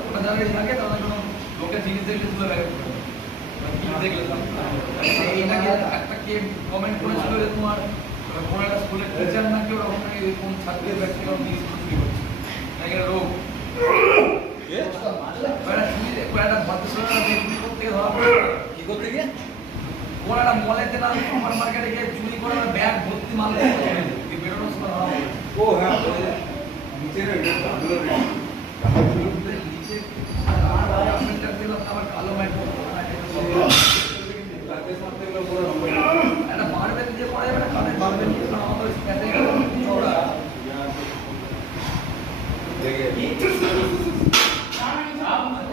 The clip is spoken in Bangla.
ওটা যারা থাকে তারা কোনো লোকের জিনিস দেখলে তুলে রাখে দেখলাম এই নাকি একটা কে কমেন্ট করেছিল যে তোমার কোনো একটা স্কুলের টিচার নাকি ওরকম নাকি কোন ছাত্রের ব্যক্তিগত জিনিস চুরি করছে নাকি রোগ একটা ভদ্রসরা চুরি করতে গিয়ে ধরা পড়ে কি করতে গিয়ে কোন একটা মলেতে না সুপার মার্কেটে গিয়ে চুরি করে ব্যাগ ভর্তি মাল বেরোনোর সময় ধরা পড়ে ও হ্যাঁ নিচে নিচে আবার কালো ম্যাট একটা মারবেল দিয়ে পড়ে যাবে না কানে মারবেল দিয়ে আমাদের স্ক্যানে চড়া দেখে আমার